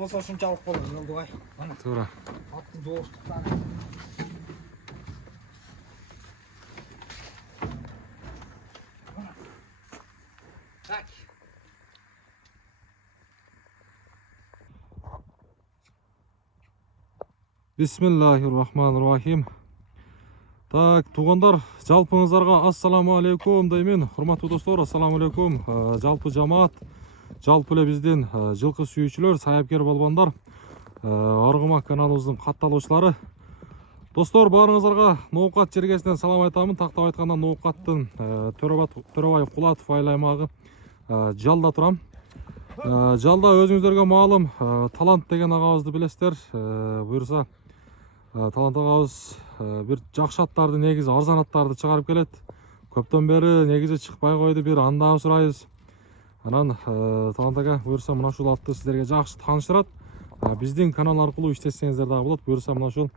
болса ушунчалык болот, Жолдубай. Мына туура. Аттын жооштуктан. Так. Бисмиллахир-рахманир-рахим. Так, туғандар, жалпыңыздарга ассаламу алейкум деймин. Урматтуу достор, ассаламу алейкум. Жалпы жамаат, жалпы эле биздин жылкы сүйүүчүлөр, саяпкер балбандар, Аргымак каналыбыздын катталуучулары. Достор, баарыңыздарга Ноокат жергесинен салам айтамын. Тактап айтканда Ноокаттын Төрөбай Кулатов айыл аймагы жалда турам. Жалда өзүңүздөргө маалым Талант деген агабызды билесиздер. Буюрса Талант агабыз бир жакшы аттарды, негизи арзан аттарды чыгарып келет. Көптөн бери негизи чыкпай койду, бир анда сурайбыз. Анан Талант ага буюрса мына ушул атты сиздерге жакшы тааныштырат. Биздин канал аркылуу иштесеңиздер дагы болот. Буюрса мына ушул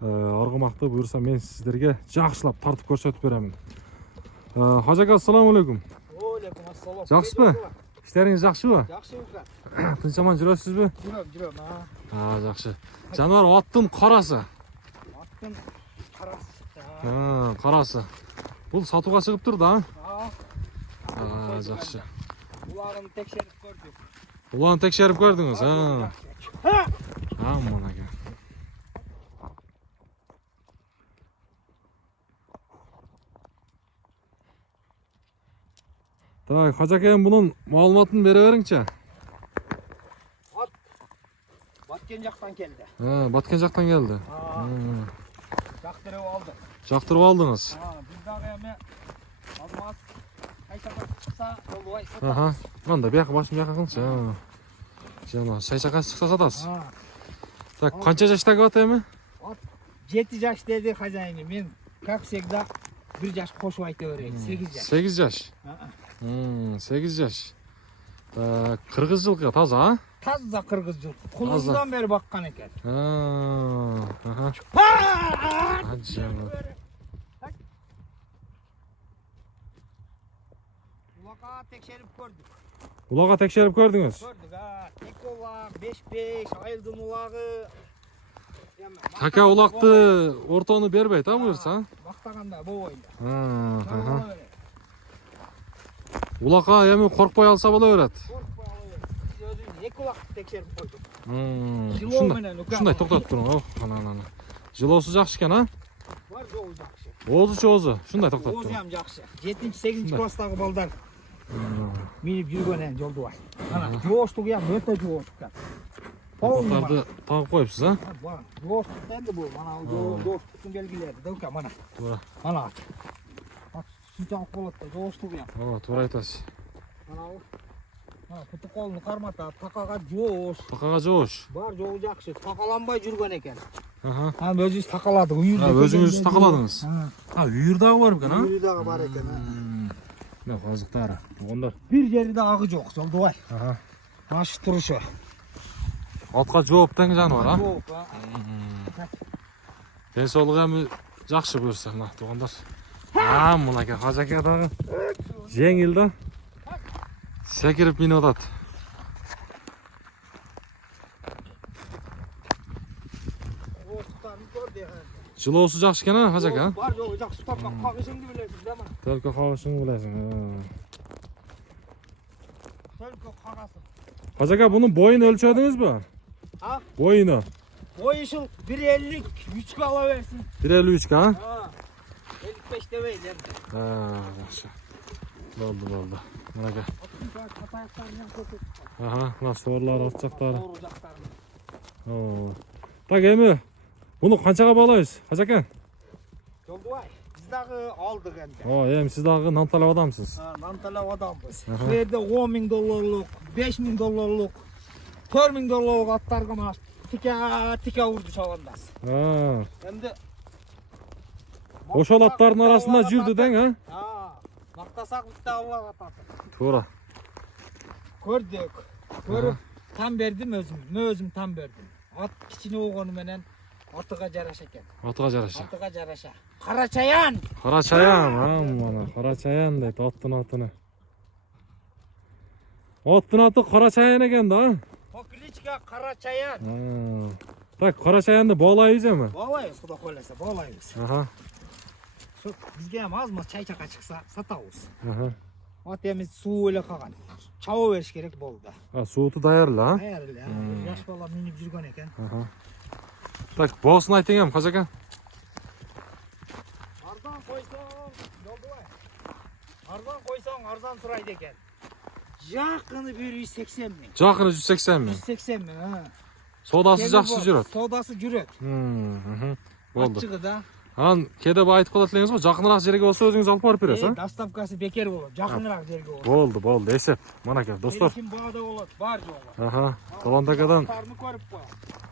Аргымакты буюрса мен сиздерге жакшылап тартып көрсөтүп беремин. Хажака, ассаламу алейкум. Алейкум ассалам. Жакшысызбы? Иштериңиз жакшыбы? Жакшы ука. Тынч аман жүрөсүзбү? Жүрөм. Жакшы. Жаныбар аттын карасы. Аттын карасы. Карасы. Бул сатууга чыгыптыр да? Жакшы. Уларын текшерип көрдүк. Уларын текшерип көрдүңүз? Мына экен. Так, Хажакем мунун маалыматын бере бериңчи. Ат Баткен жактан келди. Баткен жактан келди. Жактырып алды. Жактырып алдыңыз. Биз дагы эме алмаз кайсага чыкса Жолдубай сатабыз. Анда бияка башын бияка кылчы. Жана шайчакка чыкса сатасыз. Так, канча жаштагы ат эми? Ат 7 жаш деди хозяйны. Мен как всегда 1 жаш кошуп айта берейин. 8 жаш. 8 жаш. 8 жаш. Так, кыргыз жылкы таза, Таза кыргыз жылкы. Кулуздан бери баккан экен. Улака текшерип көрдүк. Улага текшерип көрдүңүз? Көрдүк, тек улак, 5-5, айылдын улагы. Така улакты ортону бербейт, буюрса? Мактаганда болбойт. Улака эми коркпой алса боло берет. Коркпой ала берет. Биз өзүбүз 2 улакты текшерип койдук. Ушундай токтотуп туруң. Анан. Жылоосу жакшы экен, Бар жолу жакшы. Оозу, ушундай токтотуп Оозу туруң. ham жакшы. 7-8 класстагы балдар минип жүргөн Жолдубай. Ana жооштугу ham өтө жооштук. Токтарды тагып коюпсуз, Бар. Жооштук энди бул. Mana жооштуктун белгилери. Дөкө mana. Туура. Mana. Сунчалык болот да жооштугу ham. Туура айтасыз. Mana путу колуну карматат, такага жоош. Такага жоош. Бар жолу жакшы. Такаланбай жүргөн экен. Өзүңүз такаладык. Үйүрдө. Өзүңүз такаладыңыз. Үйүр дагы бар экен, Үйүрү дагы бар экен. Мына казыктары. Тугандар. Бир жерде агы жок, Жолдубай. Баш турушу. Атка жооп тең жаныбар, Жок, Ден соолугу эми жакшы буюрса, мына тугандар. Мына экен Хажака дагы. Жеңил да. Секирип минип атат. Жылоосу жакшы экен, Хажака? Бар жолу жакшы. Кагышыңды билесиз да мына. Төлкө кагышыңды билесиң. Төлкө кагасы. Хажака, бунун боюн өлчөдүңүзбү? Боюну. Boyuşul 1.53 ала versin. 1.53 Ha. 55 demeyler. Yaxşı. Oldu. Mana gel. Mına sorular atacaklar. Tak emi. Bunu kançaga bağlayız? Hacak Жолдубай, biz dağı aldık endi. Emi siz dağı Nantalav adamsınız. Nantalav adamız. Bu yerde $10.000, $5.000, $4.000 atlarga mana tika vurdu çalandaz. Endi Oşal atların arasında жүрдү deň, Maqtasak bitti Allah atatı. To'g'ri. Ko'rdik. Ko'rib tam berdim özüm tam berdim. At kichini o'g'oni menen atıga jarasha ekan. Atıga jarasha. Atıga jarasha. Qarachayan. Qarachayan, mana Qarachayan deydi attın atını. Attın atı Qarachayan ekan da. Poklичка Карачаян. Так, Карачаянды баалайбыз эми? Bağlayız, Xudo xohlasa, bağlayız. Аха. Şu bizga ham az çay-chaqa chiqsa sotamiz. Аха. Otamiz suv o'la qolgan. Chavo berish kerak bo'ldi. Suutu dayarlı ha? Tayyorla. Yosh bola minib yurgan ekan. Аха. Так, boğasını ayting ham, Qazakan. Arzon qo'ysang, Yo'ldo'y. Arzon qo'ysang, arzon turaydi ekan. Yaqini 180 ming. Жақыны 180 миң. 180 ming, ha. Sodası жақсы жүрөт. Sodasi жүрөт. Болды. Achchig'ida. Ан кеде айтып калат элеңиз го, жакыныраак жерге болсо өзүңүз алып барып бересиз, а? Доставкасы бекер болот. Жакыныраак жерге болот. Болду, болду, эсеп. Мына ке, достор. Ким баада болот, бар жолу. Аха. Толондакадан. Тарны көрүп коя.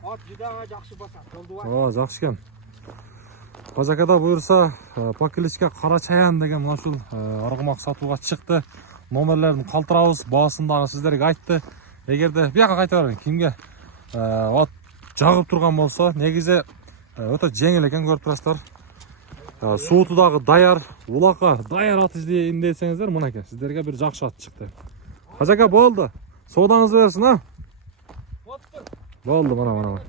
Ат жүдө жакшы басат. Жолдубай. О, жакшы экен. Казакада буюрса, Покличка Карачаян деген мына ушул аргымак сатууга чыкты. Номерлерин калтырабыз, баасын дагы сиздерге айтты. Эгерде бияка кайта бериң, кимге ат жагып турган болсо, негизи өтө жеңил экен, көрүп турасыздар. Сууту дагы даяр, улакка даяр ат издейин десеңиздер, мынакей сиздерге бир жакшы ат чыкты. Казака болду. Соодаңызды берсин, а? Болду, мына.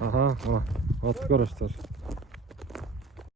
Аха, мына. Ат көрөсүздөр.